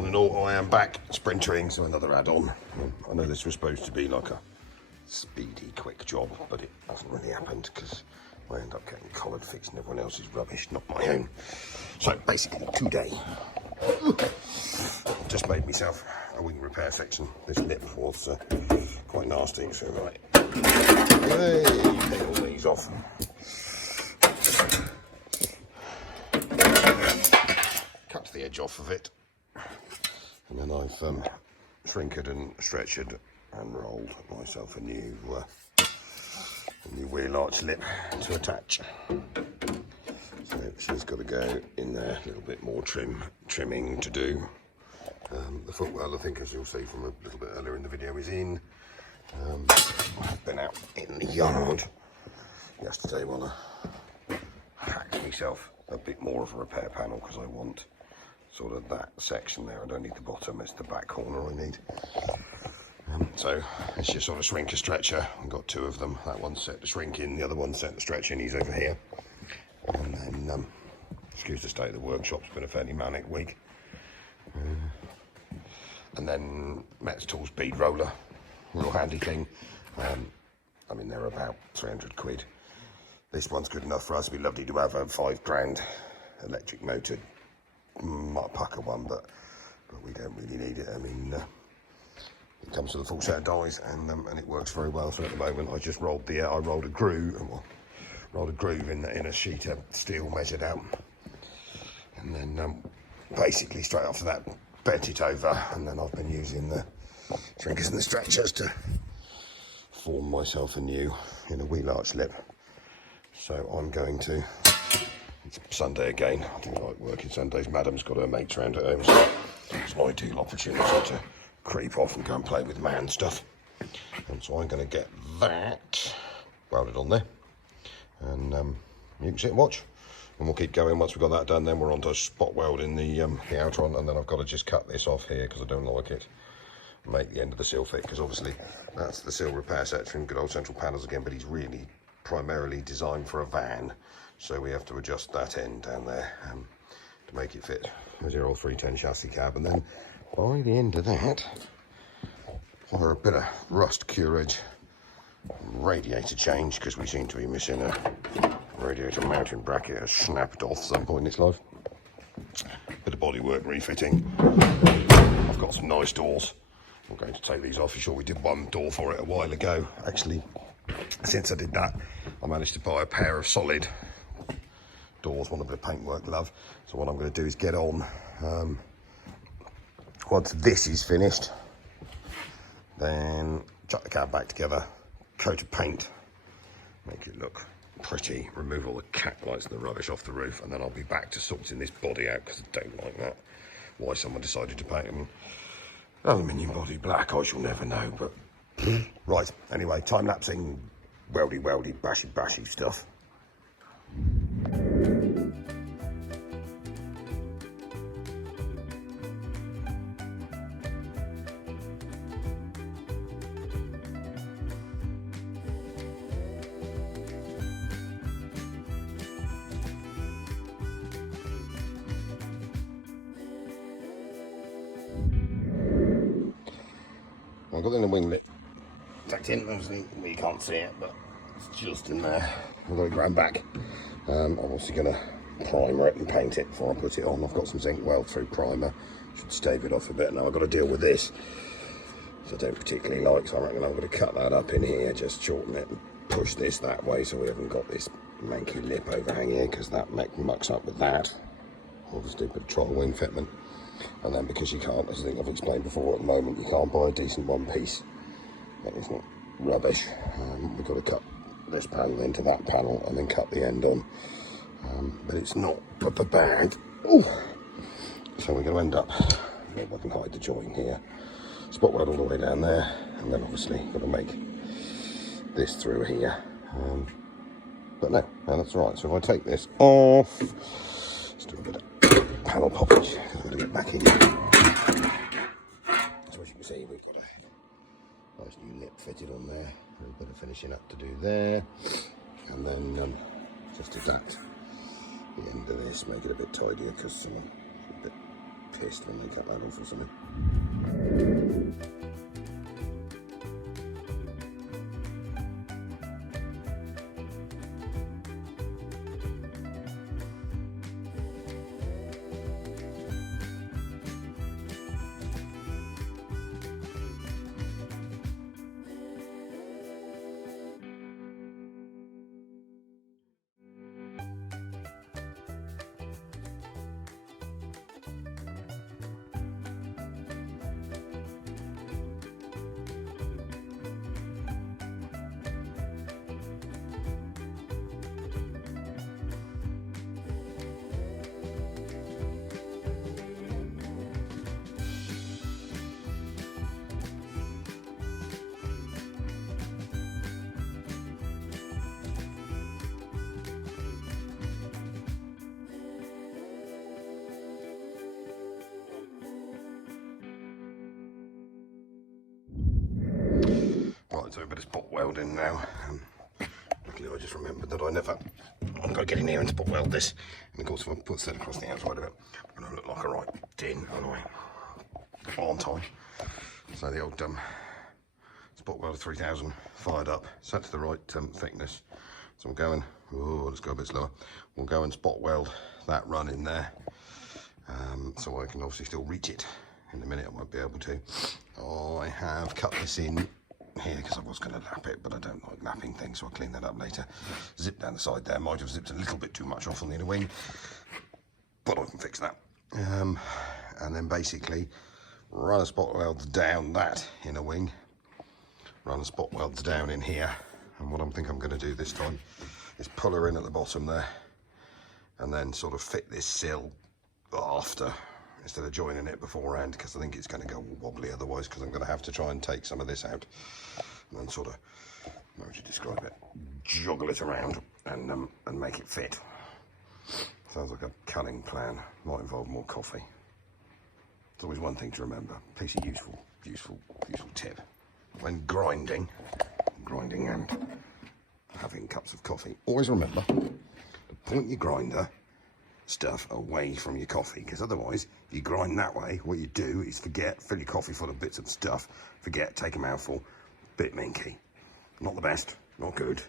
all in all, I am back sprintering, so another add-on. I know this was supposed to be like a speedy, quick job, but it hasn't really happened because I end up getting collared fixing everyone else's rubbish, not my own. So basically today, I've just made myself a wing repair section. This lip was quite nasty, so right, hey, take all these off. Cut the edge off of it, and then I've shrinked and stretched and rolled myself a new wheel arch lip to attach. So she's got to go in there, a little bit more trimming to do. The footwell, I think, as you'll see from a little bit earlier in the video, is in. I've been out in the yard yesterday while I hacked myself a bit more of a repair panel because I want sort of that section there. I don't need the bottom, it's the back corner I need. So it's just sort of shrink a stretcher. I've got two of them. That one's set to shrink in, the other one's set to stretch in. He's over here. And then, excuse the state of the workshop, it's been a fairly manic week. And then Met's Tools bead roller, real handy thing. I mean, they're about 300 quid. This one's good enough for us. It'd be lovely to have a £5 electric motored pucker one, but we don't really need it. I mean, it comes with a full set of dies, and it works very well. So at the moment, I just rolled I rolled a groove, in a sheet of steel measured out, and then basically straight after that, bent it over, and then I've been using the shrinkers and the stretchers to form myself a new wheel arch lip. So I'm going to. It's Sunday again. I do like working Sundays. Madam's got her mates round at home, so it's an ideal opportunity to creep off and go and play with man stuff. And so I'm going to get that welded on there, and you can sit and watch, and we'll keep going. Once we've got that done, then we're on to spot welding the outer on, and then I've got to just cut this off here because I don't like it. Make the end of the sill fit, because obviously that's the sill repair section, good old central panels again, but he's really primarily designed for a van, so we have to adjust that end down there to make it fit a 0310 chassis cab. And then by the end of that, for a bit of rust curage, radiator change, because we seem to be missing a radiator mounting bracket has snapped off some point in its life. Bit of bodywork refitting. I've got some nice doors. I'm going to take these off. I'm sure we did one door for it a while ago. Actually, since I did that, I managed to buy a pair of solid doors, one of the paintwork love. So what I'm going to do is get on. Once this is finished, then chuck the cab back together, coat of paint, make it look pretty, remove all the cat lights and the rubbish off the roof, and then I'll be back to sorting this body out because I don't like that. Why someone decided to paint an aluminium body black, I shall never know, but right, anyway, time-lapsing, weldy, bashy stuff. I've got the wing lip tucked in, obviously you can't see it, but it's just in there. I've got it ground back. I'm obviously going to primer it and paint it before I put it on. I've got some zinc weld through primer, should stave it off a bit. Now I've got to deal with this, so I don't particularly like, so I reckon I'm going to cut that up in here, just shorten it and push this that way so we haven't got this manky lip overhang here, because that mucks up with that. Obviously put a trial wing fitment. And then because you can't, as I think I've explained before, at the moment you can't buy a decent one piece that isn't rubbish. We've got to cut this panel into that panel and then cut the end on, but it's not proper bad. Ooh. So we're going to end up, maybe I can hide the joint here, spot weld all the way down there, and then obviously got to make this through here. But no, that's right. So if I take this off, let's do a bit of panel poppage. I've got to get back in. So as you can see, we've got a nice new lip fitted on there. A little bit of finishing up to do there, and then just attach the end of this, make it a bit tidier because I'm a bit pissed when they cut that off or something. Right, so a bit of spot welding now. Luckily I just remembered that I've got to get in here and spot weld this. And of course if I put that across the outside of it, I'm going to look like a right din, aren't I? So the old spot welder 3000 fired up, set to the right thickness. So I'm going, oh, let's go a bit slower. We'll go and spot weld that run in there. So I can obviously still reach it. In a minute I won't be able to. I have cut this in here because I was going to lap it, but I don't like lapping things, so I'll clean that up later. Zip down the side there, might have zipped a little bit too much off on the inner wing, but I can fix that. And then basically run a spot welds down that inner wing, run a spot welds down in here, and what I think I'm going to do this time is pull her in at the bottom there, and then sort of fit this sill after, instead of joining it beforehand, because I think it's going to go wobbly otherwise, because I'm going to have to try and take some of this out and then sort of, how would you describe it, joggle it around and make it fit. Sounds like a cunning plan. Might involve more coffee. It's always one thing to remember, piece of useful tip. When grinding and having cups of coffee, always remember to point your grinder stuff away from your coffee, because otherwise if you grind that way, what you do is fill your coffee full of bits of stuff, take a mouthful, bit minky, not the best, not good.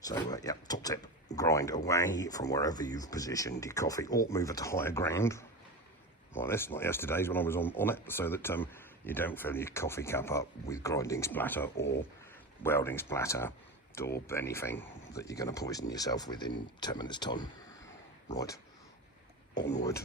So yeah, top tip, grind away from wherever you've positioned your coffee, or move it to higher ground like this, like yesterday's when I was on it, so that you don't fill your coffee cup up with grinding splatter or welding splatter or anything that you're going to poison yourself with in 10 minutes time. Right, onward.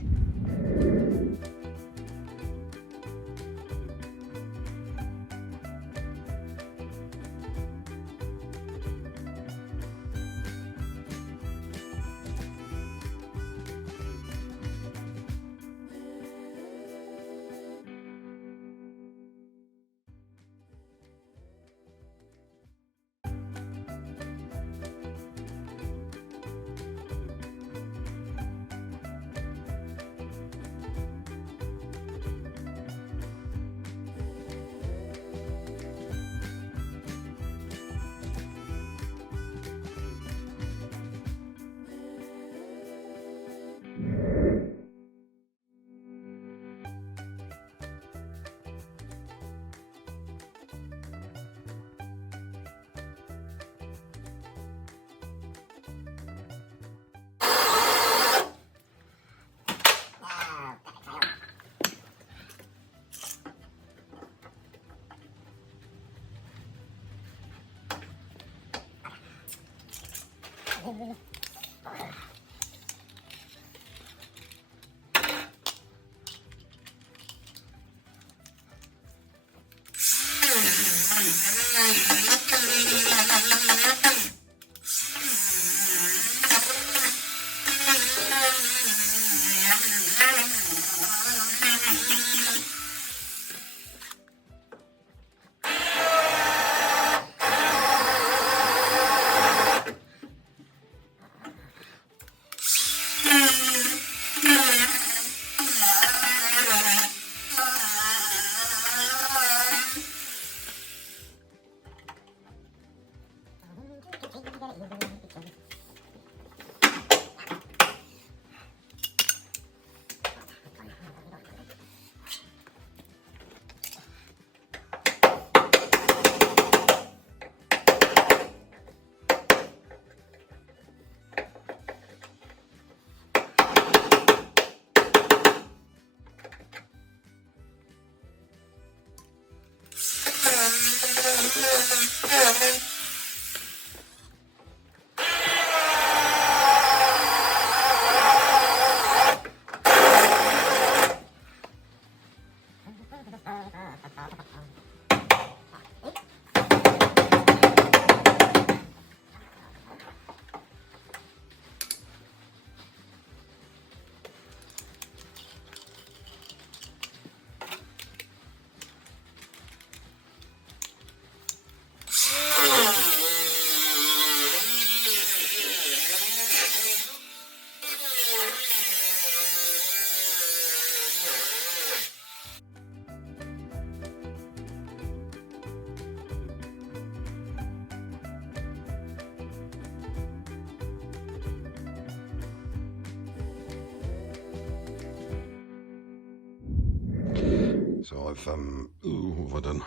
So I've, what have I done?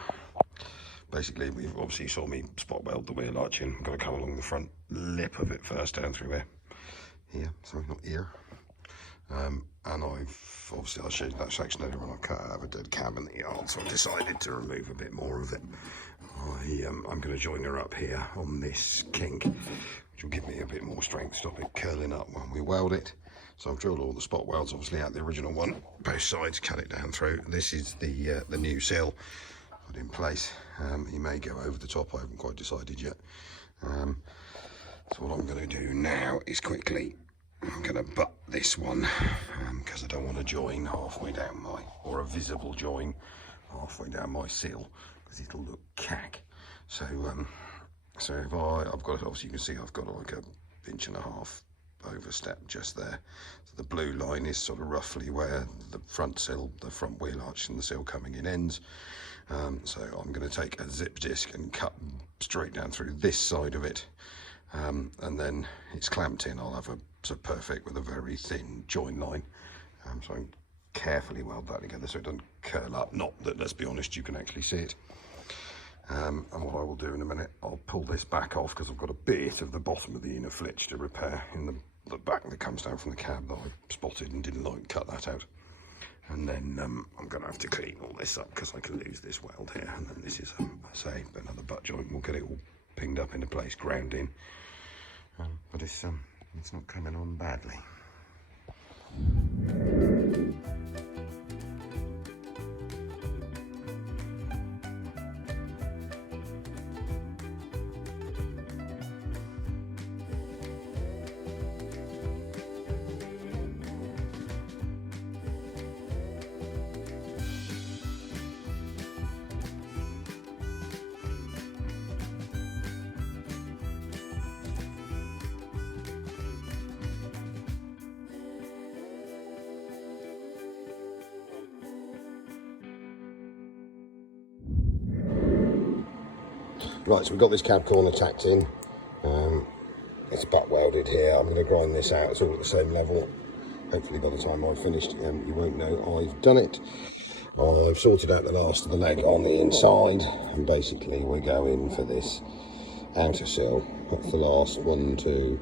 Basically, we've obviously saw me spot weld the wheel arch in. Got to come along the front lip of it first, down through here, sorry, not here. And I've, obviously I showed that section earlier on, I cut out of a dead cab in the yard, so I decided to remove a bit more of it. I'm going to join her up here on this kink, which will give me a bit more strength, stop it curling up when we weld it. So I've drilled all the spot welds, obviously out the original one, both sides, cut it down through. This is the new sill put in place. He may go over the top, I haven't quite decided yet. So what I'm going to do now is quickly, I'm going to butt this one, because I don't want to join halfway down my, or a visible join halfway down my sill, because it'll look cack. So so if I've got, obviously you can see I've got like a 1.5 inch overstep just there. So the blue line is sort of roughly where the front sill, the front wheel arch and the sill coming in ends. So I'm going to take a zip disc and cut straight down through this side of it, and then it's clamped in. I'll have a sort of perfect with a very thin join line, so I can carefully weld that together so it doesn't curl up. Not that, let's be honest, you can actually see it. And what I will do in a minute, I'll pull this back off because I've got a bit of the bottom of the inner flitch to repair in the back that comes down from the cab that I spotted and didn't like, cut that out. And then I'm going to have to clean all this up because I can lose this weld here. And then this is, say, another butt joint. We'll get it all pinged up into place, ground in. But it's not coming on badly. Right, so we've got this cab corner tacked in. It's butt welded here. I'm going to grind this out. It's all at the same level. Hopefully by the time I've finished, you won't know I've done it. I've sorted out the last of the leg on the inside, and basically we're going for this outer sill. That's the last 1, 2,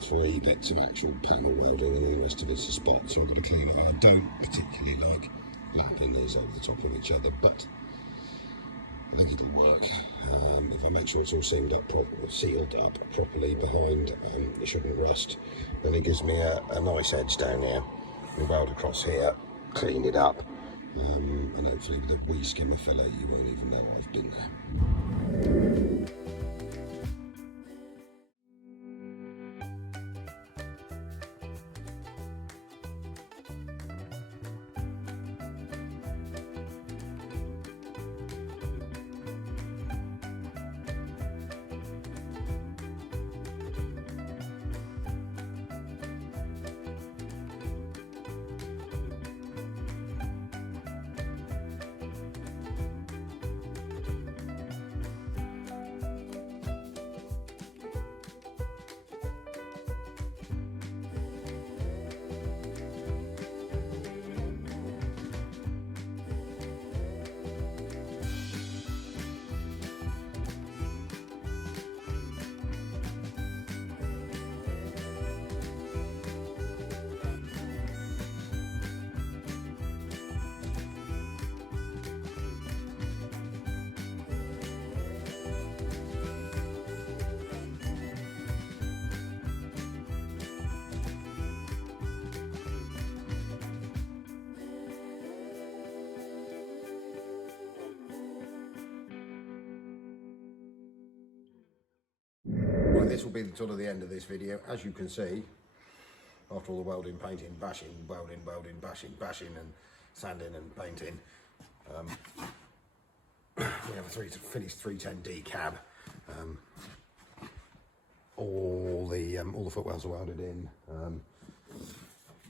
3 bits of actual panel welding, and the rest of it's a spot. So I'm going to clean it out. I don't particularly like lapping these over the top of each other, but I think it'll work. If I make sure it's all sealed up properly behind, it shouldn't rust. Then it gives me a nice edge down here. We'll weld across here, clean it up, and hopefully with a wee skim of filler you won't even know I've been there. Right, this will be sort of the end of this video. As you can see, after all the welding, painting, bashing, welding, bashing, and sanding and painting, we have a finished 310D cab. All the footwells are welded in.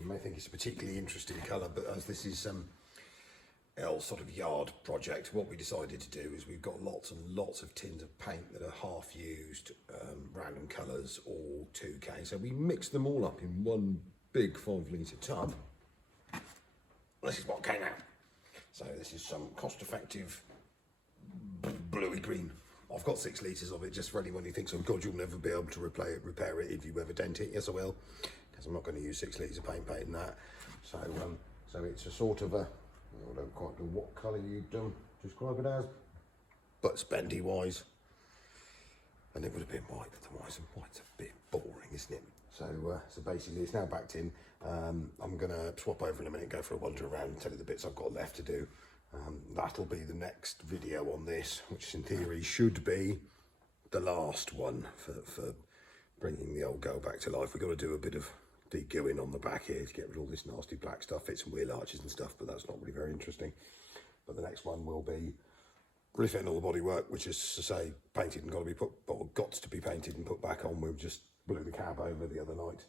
You may think it's a particularly interesting colour, but as this is L's sort of yard project, what we decided to do is we've got lots and lots of tins of paint that are half used, random colours, all 2K. So we mixed them all up in one big 5 litre tub. This is what came out. So this is some cost-effective bluey green. I've got 6 litres of it just for anyone who thinks, oh God, you'll never be able to repair it if you ever dent it. Yes, I will, because I'm not going to use 6 litres of painting that. So so it's a sort of a, I don't quite know what colour you'd describe it as, but spendy wise. And it would have been white, but the white's a bit boring, isn't it? So so basically it's now backed in. I'm going to swap over in a minute and go for a wander around and tell you the bits I've got left to do. That'll be the next video on this, which in theory should be the last one for bringing the old girl back to life. We've got to do a bit of de-gooing on the back here to get rid of all this nasty black stuff, fit some wheel arches and stuff, but that's not really very interesting. But the next one will be refitting all the bodywork, which is to say painted and got to be painted and put back on. We've just blew the cab over the other night.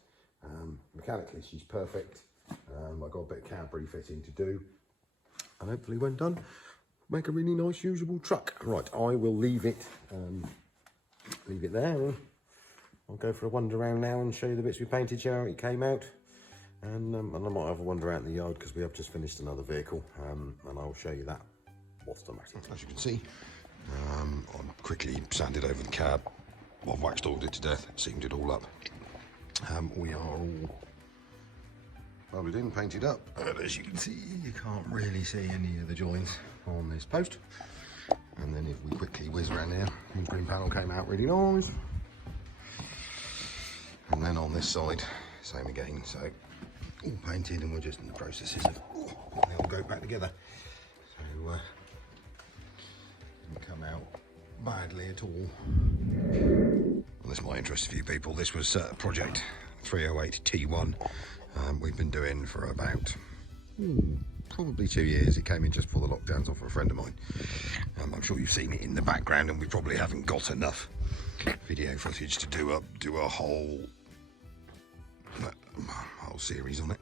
Mechanically she's perfect. I've got a bit of cab refitting to do, and hopefully when done, make a really nice usable truck. Right, I will leave it there. I'll go for a wander around now and show you the bits we painted, show how it came out, and I might have a wander out in the yard because we have just finished another vehicle, and I'll show you that whilst I'm at it. As you can see, I quickly sanded over the cab. I've waxed oiled it to death, seamed it all up. We are all welded in, painted up, and as you can see, you can't really see any of the joints on this post. And then if we quickly whiz around here, the windscreen panel came out really nice. And then on this side, same again, so all painted, and we're just in the processes of putting the old goat back together. So didn't come out badly at all. Well, this might interest a few people. This was project 308 T1. We've been doing for about probably 2 years. It came in just before the lockdowns off of a friend of mine. I'm sure you've seen it in the background, and we probably haven't got enough video footage to do a whole series on it.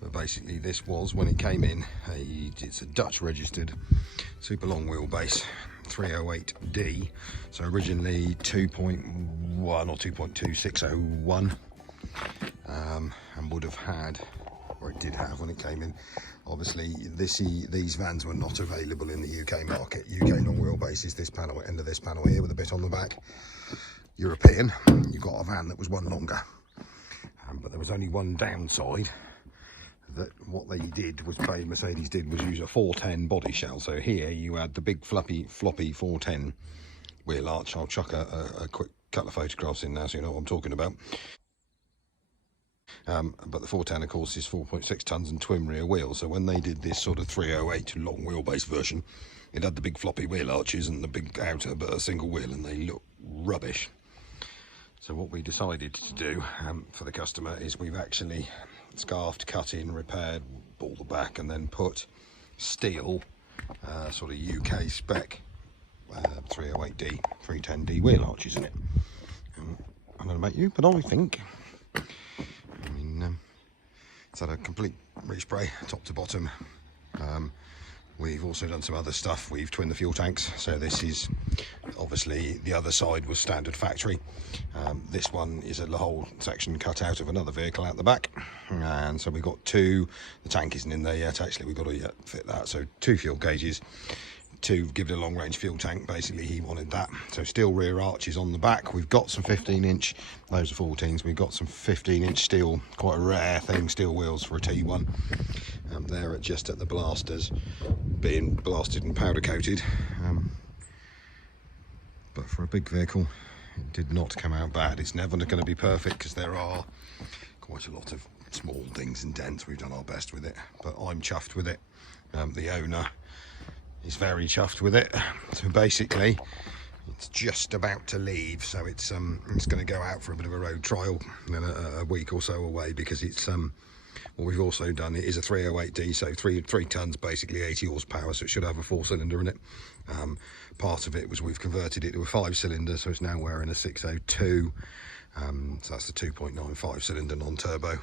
But basically this was, when it came in, it's a Dutch registered super long wheelbase 308D. So originally 2.1 or 2.2601, and would have had, or it did have when it came in. Obviously these vans were not available in the UK market. UK long wheelbase is this panel, end of this panel here with a bit on the back. European, you got a van that was one longer, but there was only one downside. That what they did was, Mercedes did, was use a 410 body shell. So here you had the big floppy 410 wheel arch. I'll chuck a quick couple of photographs in now so you know what I'm talking about. But the 410 of course is 4.6 tons and twin rear wheels. So when they did this sort of 308 long wheelbase version, it had the big floppy wheel arches and the big outer, but a single wheel, and they look rubbish. So what we decided to do for the customer is we've actually scarfed, cut in, repaired, ball the back, and then put steel sort of UK spec 308D, 310D wheel arches in it. I don't know about you, but I think, it's had a complete respray top to bottom. We've also done some other stuff. We've twinned the fuel tanks. So this is, obviously the other side was standard factory. This one is a whole section cut out of another vehicle out the back. And so we've got two, the tank isn't in there yet, actually we've got to fit that. So 2 fuel gauges to give it a long range fuel tank. Basically he wanted that. So steel rear arches on the back. We've got some 15-inch, those are 14s. We've got some 15-inch steel, quite a rare thing, steel wheels for a T1. They're just at the blasters, being blasted and powder coated. But for a big vehicle, it did not come out bad. It's never going to be perfect because there are quite a lot of small things and dents. We've done our best with it, but I'm chuffed with it. The owner is very chuffed with it. So basically it's just about to leave, so it's going to go out for a bit of a road trial and then a week or so away, because it's what we've also done, it is a 308D, so 3 tons, basically 80 horsepower, so it should have a 4-cylinder in it. Part of it was we've converted it to a 5-cylinder, so it's now wearing a 602. So that's the 2.95 cylinder non-turbo.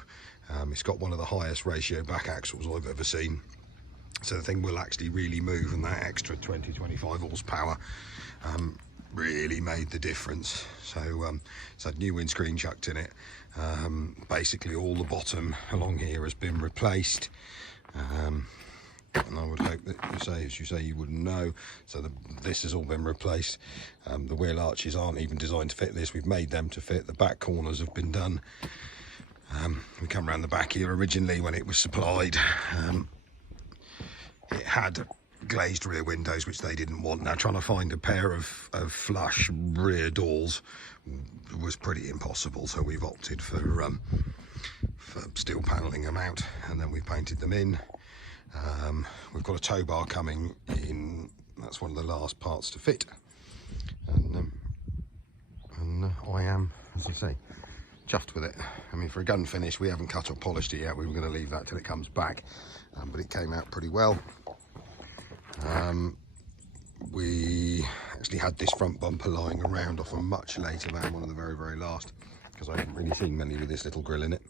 It's got one of the highest ratio back axles I've ever seen. So the thing will actually really move, and that extra 20-25 horsepower really made the difference. So it's had new windscreen chucked in it. Basically all the bottom along here has been replaced. and I would hope that as you say, you wouldn't know. So this has all been replaced. The wheel arches aren't even designed to fit this. We've made them to fit. The back corners have been done. We come around the back here. Originally, when it was supplied, it had glazed rear windows, which they didn't want. Now, trying to find a pair of flush rear doors was pretty impossible, so we've opted for steel panelling them out, and then we painted them in. We've got a tow bar coming in. That's one of the last parts to fit, and I am, as I say, chuffed with it. I mean, for a gun finish, we haven't cut or polished it yet. We were going to leave that till it comes back, but it came out pretty well. We actually had this front bumper lying around off a much later van, one of the very, very last, because I haven't really seen many with this little grille in it.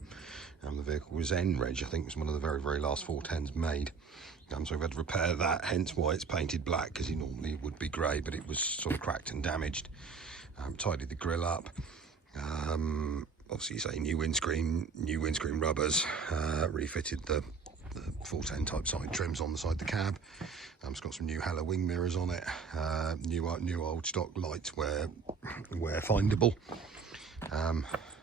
The vehicle was N-Reg, I think, was one of the very, very last 410s made. So we've had to repair that, hence why it's painted black, because it normally would be grey, but it was sort of cracked and damaged. Tidied the grille up. Obviously, you say new windscreen rubbers, refitted the 410 type side trims on the side of the cab. It's got some new Hella wing mirrors on it. New old stock lights where findable.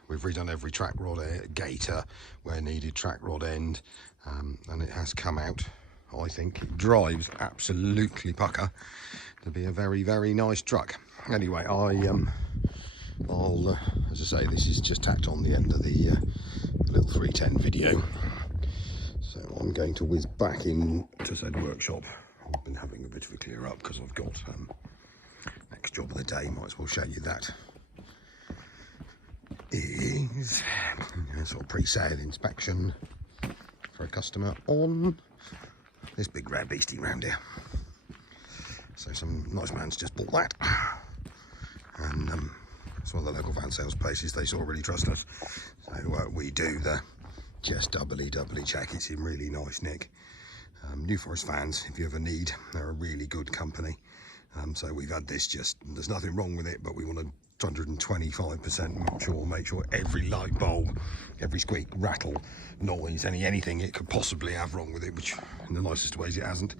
We've redone every track rod gaiter where needed, track rod end, and it has come out. I think it drives absolutely pucker to be a very, very nice truck. Anyway, I'll as I say, this is just tacked on the end of the little 310 video. So I'm going to whiz back in to said workshop. I've been having a bit of a clear up because I've got next job of the day. Might as well show you that. Is a sort of pre-sale inspection for a customer on this big rare beastie round here. So some nice man's just bought that, and it's one of the local van sales places. They sort of really trust us, so we do the just doubly check. It's in really nice nick. New Forest fans, if you ever need, they're a really good company. So we've had this, just there's nothing wrong with it, but we want to 125% make sure every light bulb, every squeak, rattle, noise, anything it could possibly have wrong with it, which in the nicest ways it hasn't,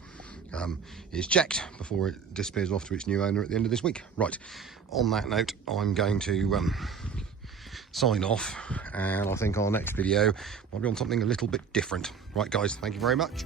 is checked before it disappears off to its new owner at the end of this week. Right, on that note, I'm going to sign off, and I think our next video might be on something a little bit different. Right guys, thank you very much.